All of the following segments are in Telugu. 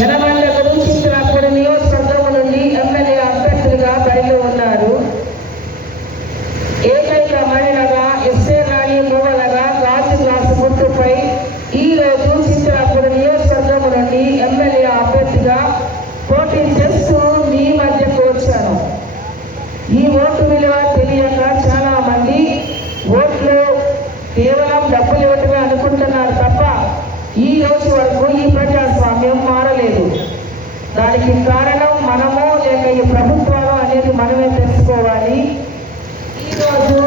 యనమలగూరు చింతలపూడి నియోజకవర్గం నుండి ఎమ్మెల్యే అభ్యర్థులుగా బరిలో ఉన్నారు. ఏకైక మహిళగా ఎస్ఏ రాణి మూవలగా గాజు గ్లాసు గుర్తుపై ఈ రోజు చింతలపూడి నియోజకవర్గం నుండి ఎమ్మెల్యే అభ్యర్థిగా పోటీ చేస్తూ మీ మధ్యకు వచ్చాను. ఈ ఓటు విలువ తెలియక చాలా మంది ఓట్లు కేవలం డబ్బులు ఇవ్వటమే అనుకుంటున్నారు తప్ప ఈ రోజు వరకు ఈ ప్రజాస్వామ్యం మారలేదు. దానికి కారణం మనమో లేక ఈ ప్రభుత్వాలు అనేది మనమే తెలుసుకోవాలి. ఈరోజు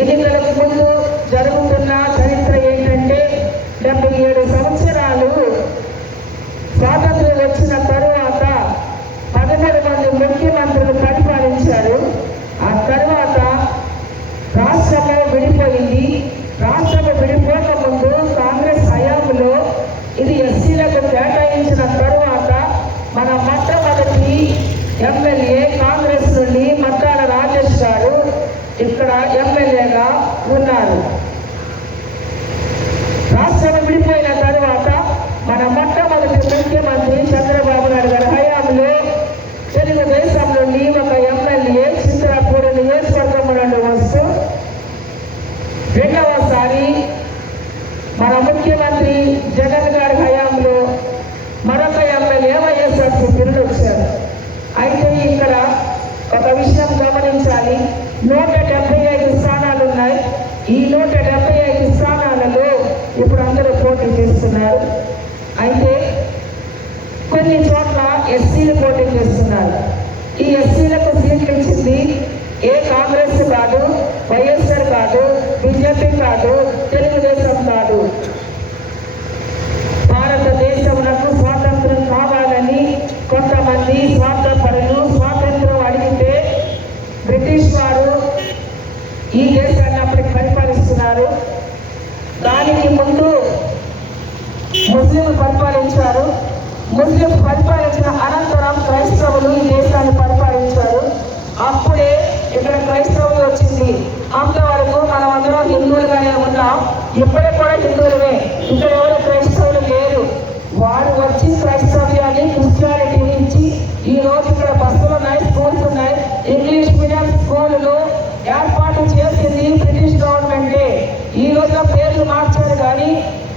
ఎన్నికలకు ముందు జరుగుతున్న చరిత్ర ఏంటంటే 77 సంవత్సరాలు స్వాతంత్ర్యం వచ్చిన తరువాత 13 మంది ముఖ్యమంత్రులు పరిపాలించారు. ఆ తర్వాత రాష్ట్రమే విడిపోయింది. రాష్ట్రం విడిపోక ముందు కాంగ్రెస్ హయాంలో ఇది ఎస్సీలకు కేటాయించిన తరువాత మన మొట్టమొదటి ఎమ్మెల్యే కాంగ్రెస్ నుండి మద్దాల రాజేష్ గారు ఇక్కడ ఎమ్మెల్యేగా ఉన్నారు. రాష్ట్రం విడిపోయిన తరువాత మన మొట్టమొదటి ముఖ్యమంత్రి చంద్రబాబు నాయుడు గారి హయాంలో తెలుగుదేశం నుండి ఒక ఎమ్మెల్యే చింతలపూడి నియోజకవర్గం నుండి వస్తూ రెండవసారి మన ముఖ్యమంత్రి జగన్ గారి హయాంలో మరొక ఎమ్మెల్యే వైఎస్ఆర్సీపీ నుండి వచ్చారు. అయితే ఇక్కడ ఒక విషయం గమనించాలి. 175 స్థానాలు ఉన్నాయి. ఈ 175 స్థానాలలో ఇప్పుడు అందరూ పోటీ చేస్తున్నారు. అయితే కొన్ని చోట్ల ఎస్సీలు పోటీ చేస్తున్నారు. ఈ ఎస్సీలకు సీట్లు ఇచ్చింది ఏ కాంగ్రెస్ కాదు, వైఎస్ఆర్ కాదు, బీజేపీ కాదు, తెలుగుదేశం కాదు. భారతదేశంలో స్వాతంత్రం కావాలని కొంతమంది స్వార్థపరులు స్వాతంత్రం అడిగితే బ్రిటిష్ వారు ఈ దేశాన్ని అప్పటికి పరిపాలిస్తున్నారు. దానికి ముందు ముస్లింలు పరిపాలించారు. ముస్లిం పరిపాలించిన అనంతరం క్రైస్తవులు ఈ దేశాన్ని పరిపాలించారు. అప్పుడే ఇక్కడ క్రైస్తవులు వచ్చింది. అంతవరకు మనం అందరం హిందువులుగానే ఉన్నాం. ఇప్పటికి కూడా హిందువులమే. ఇక్కడ ఎవరు క్రైస్తవులు లేరు. వారు వచ్చి క్రైస్తవ్యాన్ని క్రిస్టియానిటీని ఇచ్చి ఈ రోజు ఇక్కడ బస్సులు ఉన్నాయి, స్కూల్స్ ఉన్నాయి. ఇంగ్లీష్ మీడియం స్కూళ్ళు ఏర్పాటు చేసింది బ్రిటిష్ గవర్నమెంటే. ఈ రోజున పేర్లు మార్చారు కానీ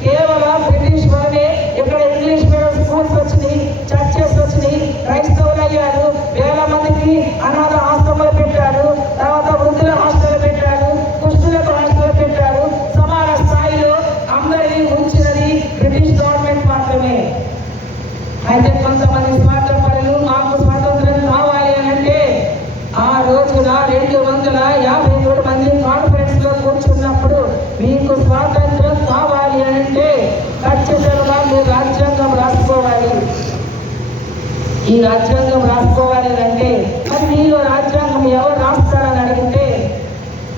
కేవలం బ్రిటిష్ వల్లనే ఇక్కడ ఇంగ్లీష్ మీడియం స్కూల్స్ వచ్చినాయి, చర్చెస్ వచ్చినాయి, క్రైస్తవులు అయ్యారు. వేల మందికి అనాథ ఆశ్రమాలు పెట్టారు, తర్వాత వృద్ధుల హాస్టల్ పెట్టారు, కుష్ఠులకు హాస్టల్ పెట్టారు. సమాన స్థాయిలో అందరినీ ఉంచినది బ్రిటిష్ గవర్నమెంట్ మాత్రమే. అయితే కొంతమంది స్వార్థపరులు మాకు స్వాతంత్రం కావాలి అని అంటే ఆ రోజున 253 మంది కాన్ఫరెన్స్ లో కూర్చున్నప్పుడు మీకు స్వాతంత్రం కావాలి అని అంటే ఖచ్చితంగా మీరు రాజ్యాంగం రాసుకోవాలి. ఈ రాజ్యాంగం రాసుకోవాలి అంటే మరి మీరు రాజ్యాంగం ఎవరు రాస్తారని అడిగితే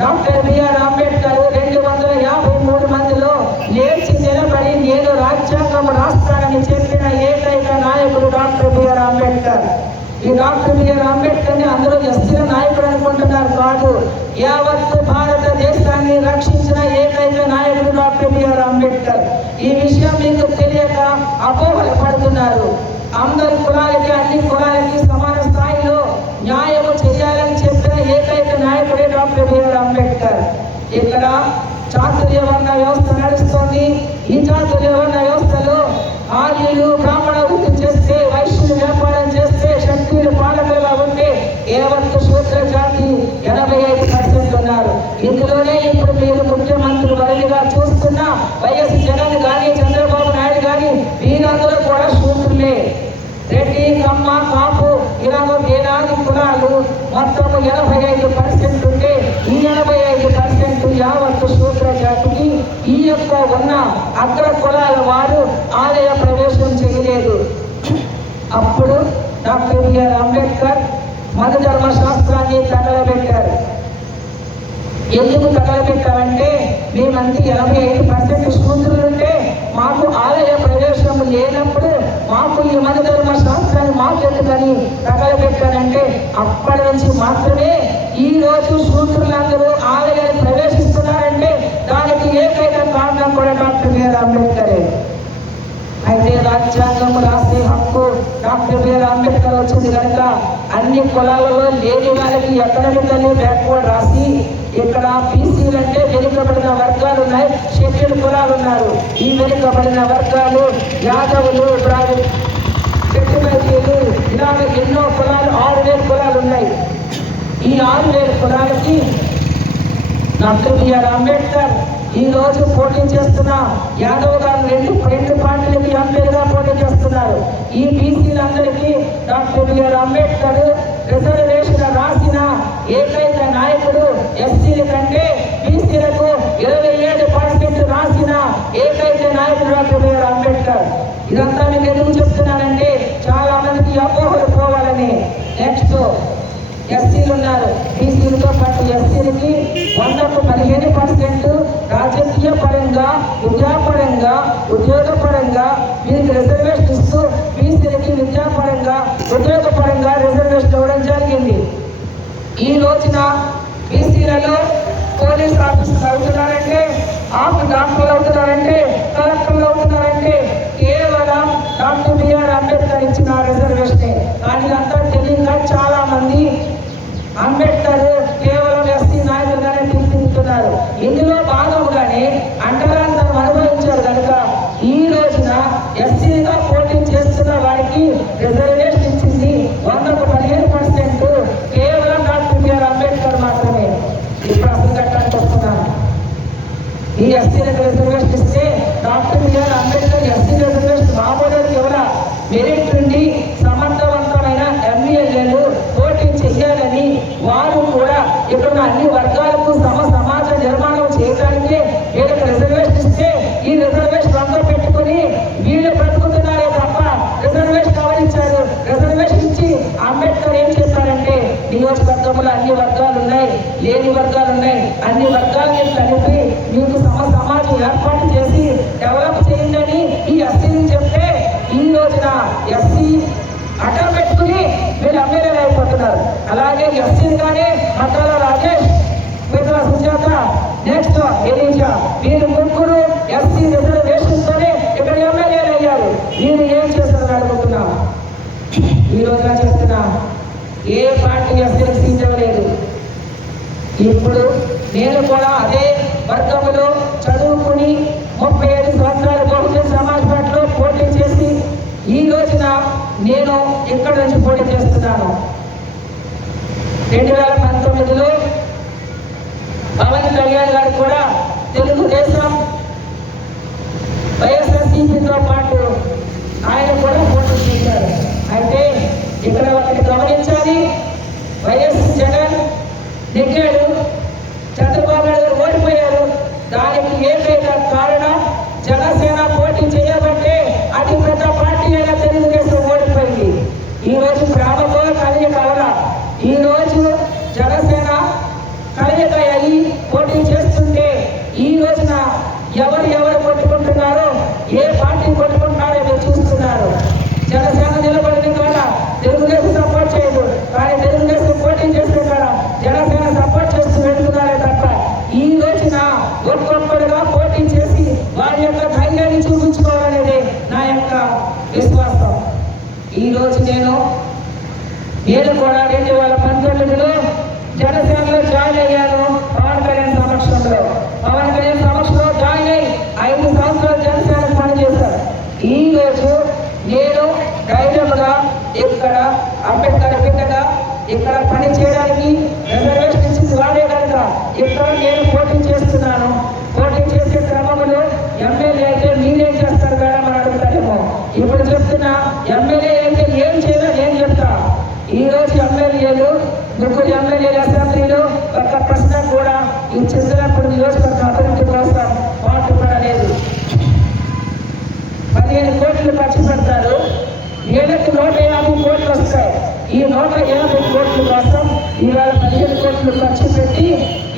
డాక్టర్ బిఆర్ అంబేద్కర్ 253 మందిలో లేచి నిలబడి నేను రాజ్యాంగం రాస్తానని చెప్పిన ఏకైక నాయకుడు డాక్టర్ బిఆర్ అంబేద్కర్. ఈ డాక్టర్ బిఆర్ అంబేద్కర్ ని అందరూ ఎస్సీల నాయకుడు అనుకుంటున్నారు. కాదు, యావత్తు భారతదేశాన్ని రక్షించిన ఏకైక నాయకుడు డాక్టర్ బిఆర్ అంబేద్కర్. ఈ విషయం మీకు తెలియక అపోహలు పడుతున్నారు. అందరి కులాలకి అన్ని కులాలకి సమాన స్థాయిలో న్యాయము చేయాలని చెప్పిన ఏకైక నాయకుడే డాక్టర్ బిఆర్ అంబేద్కర్. ఇక్కడ చాతుర్య వర్ణ వ్యవస్థ నడుస్తుంది. ఈ చాతుర్య వర్ణ వ్యవస్థలో ఆర్యులు బ్రాహ్మణ వృత్తి చేస్తే, వైశ్యులు వ్యాపారం చేస్తే, శక్తులు పాలకులుగా ఉంటే యావత్తు శూద్ర జాతి 85% ఉన్నారు. ఇందులోనే ఇప్పుడు మీరు ముఖ్యమంత్రి వర్గంగా చూస్తున్న వైఎస్ జగన్ కానీ చంద్రబాబు నాయుడు కానీ వీరందరూ కూడా శూద్రులే. రెడ్డి, కమ్మ, కాపు ఇలాగ వేలాది కులాలు మొత్తం 85% ఉంటే ఈ 85% యావత్తు శూద్ర జాతికి ఈ యొక్క ఉన్న అగ్ర కులాల వారు ఆలయ ప్రవేశం చేయలేదు. అప్పుడు డాక్టర్ బిఆర్ అంబేద్కర్ మత ధర్మ శాస్త్రాన్ని తగలబెట్టారు. ఎందుకు తగలబెట్టామంటే మేమంతా 85% శూద్రులుంటే మాకు ఆలయ ప్రవేశం లేనప్పుడు మాకు ఈ మత ధర్మ శాస్త్రాన్ని మాకెందుకని తగలబెట్టారంటే అప్పటి నుంచి మాత్రమే ఈ రోజు శూద్రులందరూ ఆలయాన్ని ప్రవేశిస్తున్నారంటే దానికి ఏకైక కారణం కూడా డాక్టర్ బిఆర్ అంబేద్కరే. అయితే రాజ్యాంగం డాక్టర్ బిఆర్ అంబేద్కర్ వచ్చింది కనుక అన్ని కులాలలో లేని వాళ్ళకి ఎకనామికల్లీ బ్యాక్వర్డ్ రాసి ఇక్కడ బీసీలు అంటే వెనుకబడిన వర్గాలు ఉన్నాయి, షెడ్యూల్ కులాలు ఉన్నారు. ఈ వెనుకబడిన వర్గాలు యాదవులు, చెట్టుమైలు, ఇలా ఎన్నో కులాలు 6,000 కులాలు ఉన్నాయి. ఈ 6,000 కులాలకి డాక్టర్ బిఆర్ అంబేద్కర్ ఈ రోజు పోటీ చేస్తున్న యాదవ్ గారు రెండు పార్టీలకి ఎంపీలుగా పోటీ చేస్తున్నారు. ఈ బీసీలందరికీ డాక్టర్ బిఆర్ అంబేద్కర్ రిజర్వేషన్ రాసిన ఏకైక నాయకుడు. ఎస్సీల కంటే బీసీలకు 27% రాసిన ఏకైక నాయకుడు డాక్టర్ బిఆర్ అంబేద్కర్. ఇదంతా నేను ఎందుకు చెప్తున్నానంటే చాలా మందికి అపోహలు పోవాలని. నెక్స్ట్ ఎస్సీలు ఉన్నారు. బీసీలతో పాటు ఎస్సీలకి 100కు 15% రాజకీయ పరంగా, విద్యాపరంగా, ఉద్యోగపరంగా వీరికి రిజర్వేషన్ ఇస్తూ బీసీలకి విద్యాపరంగా, ఉద్యోగపరంగా రిజర్వేషన్ ఇవ్వడం జరిగింది. ఈ రోజున బీసీలలో పోలీస్ ఆఫీసర్లు అవుతున్నారంటే, డాక్టర్లు అవుతున్నారంటే, కలెక్టర్లు అవుతున్నారంటే కేవలం డాక్టర్ బిఆర్ అంబేద్కర్ ఇచ్చిన రిజర్వేషనే. కానీ అంతా తెలియక చాలా మంది అంబేద్కర్ కేవలం ఎస్సీ నాయకులుగానే తీర్చిదిద్దుతున్నారు. ఇందులో భాగంగానే అంటరాంతరం అనుభవించారు కనుక ఈ రోజున ఎస్సీగా పోటీ చేస్తున్న వారికి రిజర్వేషన్ ఇచ్చింది 100కు 15% కేవలం డాక్టర్ బిఆర్ అంబేద్కర్ మాత్రమే. ఇప్పుడు అసలు కట్టడానికి వస్తున్నాను. ఈ ఎస్సీలకు రిజర్వేషన్ ఇస్తే doctor B R Ambedkar SC reservation మామూలుగా ఎవరా మెరిట్ నుండి సమర్థవంతమైన ఎమ్మెల్యేలు పోటీ చెయ్యాలని వారు కూడా ఇక్కడ అన్ని వర్గాలకు సమాజ నిర్మాణం చేయడానికి వీళ్ళకి రిజర్వేషన్ ఇస్తే ఈ రిజర్వేషన్ రంగం పెట్టుకుని వీళ్ళు బ్రతుకుతున్నారే తప్ప రిజర్వేషన్ ఎవరిచ్చారు? రిజర్వేషన్ ఇచ్చి అంబేద్కర్ ఏం చెప్పారంటే నియోజకవర్గంలో అన్ని వర్గాలు ఉన్నాయి, లేని వర్గాలు ఉన్నాయి, అన్ని వర్గాలని కలిపి మీకు సమాజం ఏర్పాటు చేసి డెవలప్ చేయండి ఈ ఎస్సీని చెప్తే ఈ రోజున ఎస్సీ అడ్డం పెట్టుకుని వీళ్ళు ఎమ్మెల్యేలు అయిపోతున్నారు. అలాగే ఎస్సీగానే మద్దాల రాజేష్, మిత్ర సుజాత, నెక్స్ట్ ఎలీజా, వీరు ముగ్గురు ఎస్సీ రిజర్వేషన్తోనే ఇక్కడ ఎమ్మెల్యేలు అయ్యారు. వీరు ఏం చేస్తారని అడుగుతున్నా. ఈ రోజున చెప్తున్నా ఏ పార్టీ ఎస్సీలకు సీట్ ఇవ్వలేదు. ఇప్పుడు నేను కూడా అదే వర్గంలో చదువుకుని 35 సంవత్సరాలు బహుజన సమాజ్ పార్టీలో పోటీ చేసి ఈ రోజున నేను ఇక్కడ నుంచి పోటీ చేస్తున్నాను. 2019లో పవన్ కళ్యాణ్ గారు కూడా తెలుగుదేశం వైఎస్ఆర్సీపీతో పాటు ఆయన కూడా పోటీ చేశారు. అయితే ఇక్కడ ఒకటి గమనించాలి, వైఎస్ జగన్ నెగ్గాడు, చంద్రబాబు నాయుడు గారు ఓడిపోయారు. దానికి ఏకైక కారణం జనసేన పోటీ చేయబట్టే అతి పెద్ద పార్టీ అయిన తెలుగుదేశం ఓడిపోయింది. ఈ రోజు గ్రామంలో కలయిక అవల, ఈ రోజు జనసేన కలయిక అయ్యి పోటీ చేస్తుంటే ఈ రోజున ఎవరు కొట్టుకుంటున్నారో, ఏ పార్టీ కొట్టుకుంటున్నారో మీరు చూస్తున్నారు. జనసేన నిలబడింది కదా తెలుగుదేశం సపోర్ట్ చేయదు, కానీ తెలుగుదేశం పోటీ చేస్తే కదా జనసేన సపోర్ట్ చేస్తూ వెళ్తున్నారే తప్ప ఈ రోజున ఒక్కొక్కరుగా పోటీ చేసి వారి యొక్క ధైర్యాన్ని చూపించుకోవాలనేది నా యొక్క విశ్వాసం. ఈ రోజు నేను కూడా 2019లో జనసేనలో జాయిన్ అయ్యాను. పవన్ కళ్యాణ్ సమక్షంలో జాయిన్ అయ్యి 5 సంవత్సరాలు జనసేన పనిచేశాను. ఈ రోజు నేను ధైర్యంగా ఇక్కడ అంబేద్కర్ బిడ్డగా ఇక్కడ పని చేయడానికి రిజర్వేషన్ ఇచ్చింది వాడే కనుక ఇక్కడ నేను పోటీ చేస్తున్నాను. పోటీ చేసే క్రమంలో ఎమ్మెల్యే అయితే మీరేం చేస్తారు కదా అని అడుగుతారేమో. ఇప్పుడు చెప్తున్నా, ఎమ్మెల్యే అయితే ఏం చేయాలో నేను చెప్తా. ఈ రోజు ఎమ్మెల్యేలు 3 ఎమ్మెల్యేలు అసెంబ్లీలో ఒక్క ప్రశ్న కూడా ఈ చెందినప్పుడు నియోజకవర్గ అభివృద్ధి కోసం పాటుపడలేదు. 15 కోట్లు ఖర్చు పెడతారు, ఏళ్ళకి 150 కోట్లు వస్తాయి. ఈ 150 కోట్ల కోసం ఇవాళ 15 కోట్లు ఖర్చు పెట్టి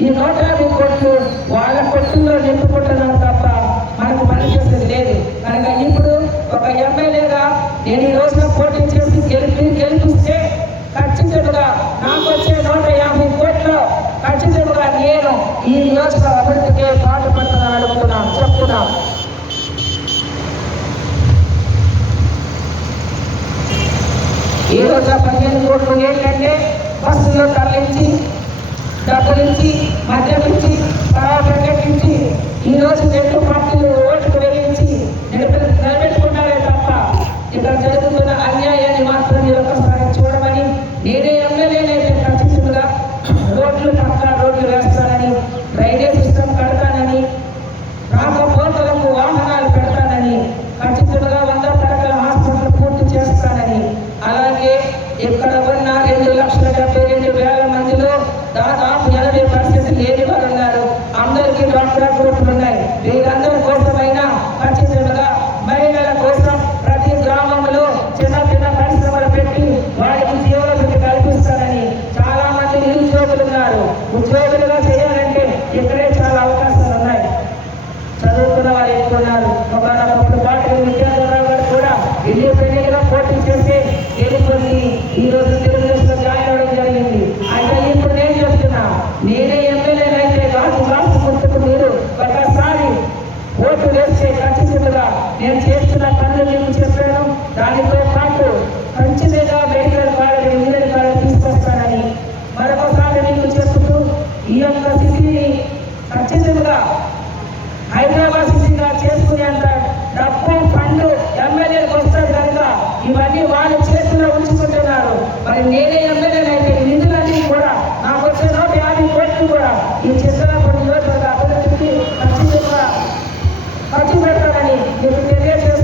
ఈ 150 కోట్లు వాళ్ళ కొట్టుల్లో నింపుకుంటున్నాం తప్ప మనకు పనిచేసేది లేదు. కనుక ఇప్పుడు ఒక ఎమ్మెల్యేగా నేను ఈ రోజున పోటీ చేసి గెలిపిస్తే ఖచ్చితంగా నాకు వచ్చే 150 కోట్లు ఖచ్చితంగా నేను ఈ నియోజకవర్గ అభివృద్ధికి పాటుపడుతున్నాను చెప్తున్నాను. ఈ రోజు 15 కోట్లు ఏంటంటే బస్సులో తరలించి డబ్బు నుంచి మద్యం నుంచి ప్యాకెట్ నుంచి ఈ రోజు 2 పార్టీలు ఓటుకు వేయించి నిలబెట్టుకున్నారే తప్ప ఇక్కడ జరుగుతున్న అన్యాయాన్ని మాత్రం మీరు ఒకసారి చూడమని, నేనే ఎమ్మెల్యేనైతే ఖచ్చితంగా రోడ్లు వేస్తానని, డ్రైనేజ్ సిస్టమ్ కడతానని, రాకపోకలకు వాహనాలు పెడతానని, ఖచ్చితంగా 100 పడకల హాస్పిటల్ పూర్తి చేస్తానని, అలాగే ఇక్కడ ఉన్న 2,72,000 మందిలో దాదాపు 80% లేని వారు ఉన్నారు. అందరికీ డాక్టర్ గ్రూపులు ఉన్నాయి. వీరందరి కోసమైనా ఖచ్చితంగా మహిళల కోసం ప్రతి గ్రామంలో చిన్న చిన్న పరిశ్రమలు పెట్టి వారికి జీవనోపాధి కల్పిస్తారని, చాలా మంది నిరుద్యోగులు ఉన్నారు. ఉద్యోగులుగా చేయాలంటే ఇక్కడే చాలా అవకాశాలు ఉన్నాయి. చదువుకున్న వారు ఎక్కువ ఉన్నారు. ఒకప్పుడు పార్టీ విద్యాధరరావు గారు కూడా ఇండిపెండెంట్ గా పోటీ చేసి గెలుపొంది ఈ రోజు తెలుగుదేశంలో జాయిన్ అవ్వడం జరిగింది. అయితే ఇప్పుడు నేను చెప్తున్నా, నేనే ఎమ్మెల్యేనైతే రాష్ట్ర గుర్తుకు మీరు ఒకసారి ఓటు వేస్తే ఖచ్చితంగా నేను చేస్తున్న పనులు మీకు చెప్పాను. దానితో పాటు ఖచ్చితంగా మెడికల్ కాలేజ్, ఇంజనీరింగ్ కాలేజ్ తీసుకొస్తానని మరొకసారి మీకు చెప్తూ ఈ యొక్క సిటీని ఖచ్చితంగా హైదరాబాద్ సిటీగా చేసుకునేంత డబ్బు ఫండ్ ఎమ్మెల్యేలకు వస్తుంది కనుక ఇవన్నీ వాళ్ళ చేతిలో ఉంచుకుంటున్నారు. మరి నేనే ఎమ్మెల్యేనైతే నిధులన్నీ కూడా నాకు వచ్చే 150 కోట్లు కూడా ఈ చిత్రాపూర్ నియోజకవర్గ అభివృద్ధికి ఖచ్చితంగా ఖర్చు పెడతానని మీకు తెలియజేస్తున్నాను.